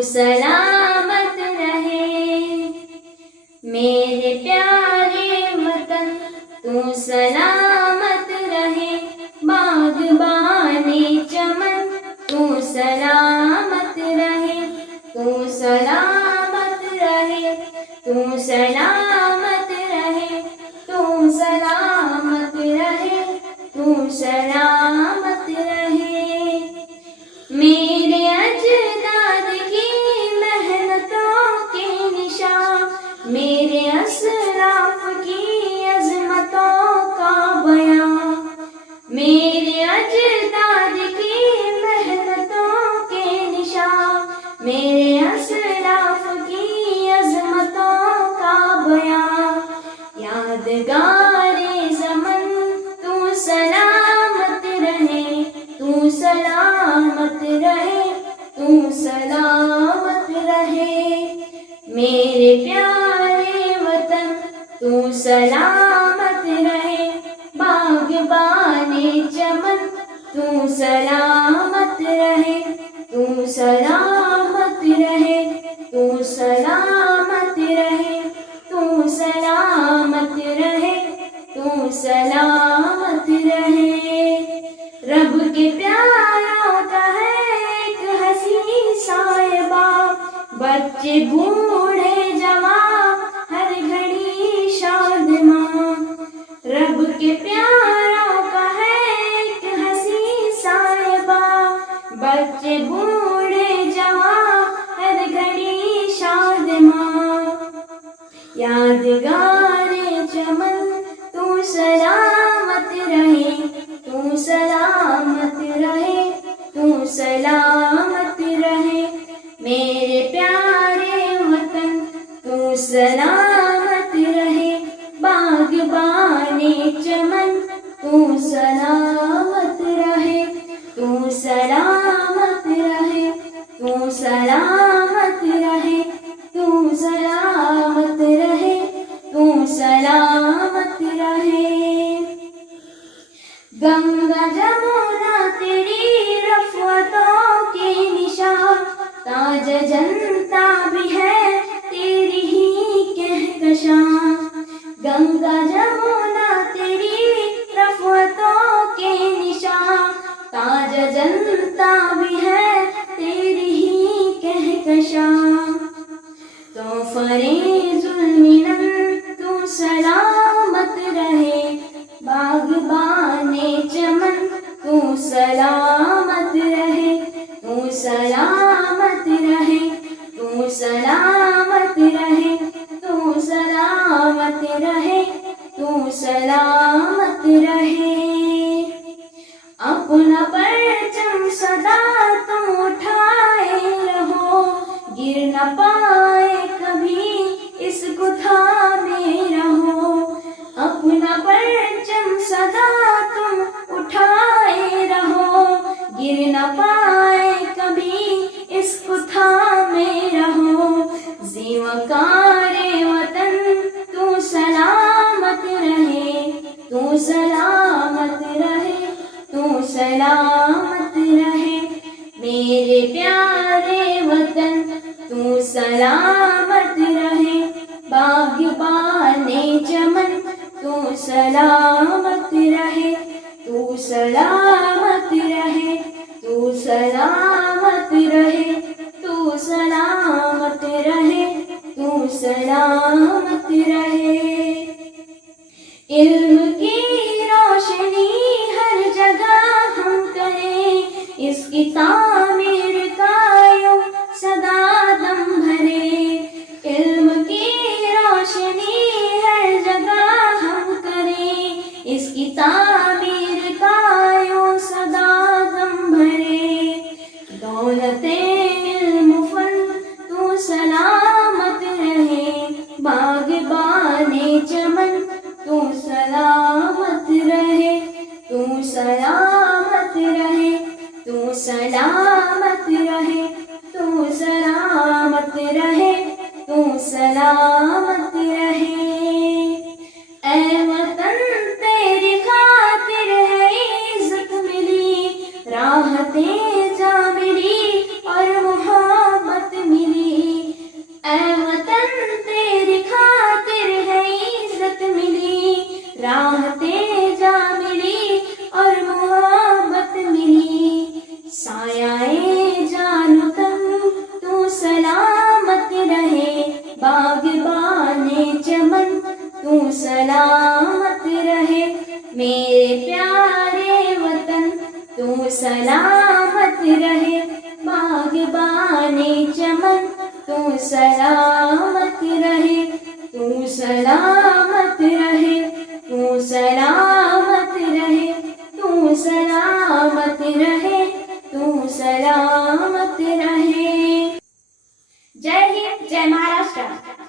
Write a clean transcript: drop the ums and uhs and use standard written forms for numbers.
तू सलामत रहे। मेरे प्यारे वतन तू सलामत रहे। बागबाने चमन तू सलामत रहे। तू सलामत रहे। तू सलामत रहे। तू सलामत रहे। तू सलामत रहे। मेरे अजदाद की मेहनतों के निशान, मेरे असलाफ की अजमतों का बयां, मेरे अजदाद की मेहनतों के निशान, मेरे असलाफ की अजमतों का बयां। यादगारे ज़मन तू सलामत रहे। तू सलामत रहे। तू सलामत रहे। मेरे प्यारे वतन तू सलामत रहे। बागबाने चमन तू सलामत रहे। तू सलामत रहे। तू सलामत रहे। तू सलामत रहे। तू सलामत रहे। रब के प्यारों का है एक हसी साहिबा, बच्चे बूढ़े जवान हर घड़ी शादमां। रब के प्यारों का है एक हसी साहिबा, बच्चे बूढ़े जवान हर घड़ी शादमां। यादगारे चमन तू सलामत रहे। तू सलामत रहे। तू सलामत रहे। मेरे प्यारे वतन तू सलामत रहे। बागबाने चमन तू सलामत रहे। तू सलामत रहे। तू सलामत रहे। तू सलामत रहे। तू सलामत रहे। गंगा जमुना तेरी रफ़्क़तों के निशान, ताज जनता भी है तेरी ही कहकशां। गंगा जमुना तेरी रफ़्क़तों के निशान, ताज जनता भी है तेरी ही कहकशां। तो फरेज़ुल मिनन तू सलामत रहे। बागबाने चमन तू सलामत रहे। तू सलामत रहे। तू सलामत रहे। तू सलामत रहे। तू सलामत रहे। अपना परचम सदा तुम उठाए रहो, गिर न पाए कभी इसको थामे रहो। अपना परचम सदा तुम उठाए रहो, गिर न पाए कभी इसको थामे रहो। ज़िवकारे वतन तू सलामत रहे। तू सलामत रहे। तू सलामत रहे। मेरे प्यारे वतन तू सलामत रहे। बागबाने चमन तू सलामत रहे। तू सलामत रहे। तू सलामत रहे। तू सलामत रहे। तू सलामत रहे। इल्म की रोशनी हर जगह हम करें, इसकी तामीर का यूं सदा दम भरे। इल्म की रोशनी हर जगह हम करें, इसकी तामीर का यूं सदा दम भरे। दौलते इल्म फन तू सलामत रहे। बागबाने चमन तू सलामत रहे। तू सलामत रहे। तू सलामत रहे। तू सलामत रहे। तू सलामत रहे। ऐ वतन तेरी खातिर है इज्जत मिली, राहतें जा मिली और मोहब्बत मिली। तू सलामत रहे, तू सलामत रहे, तू सलामत रहे, तू सलामत रहे, तू सलामत रहे. जय हिंद, जय महाराष्ट्र.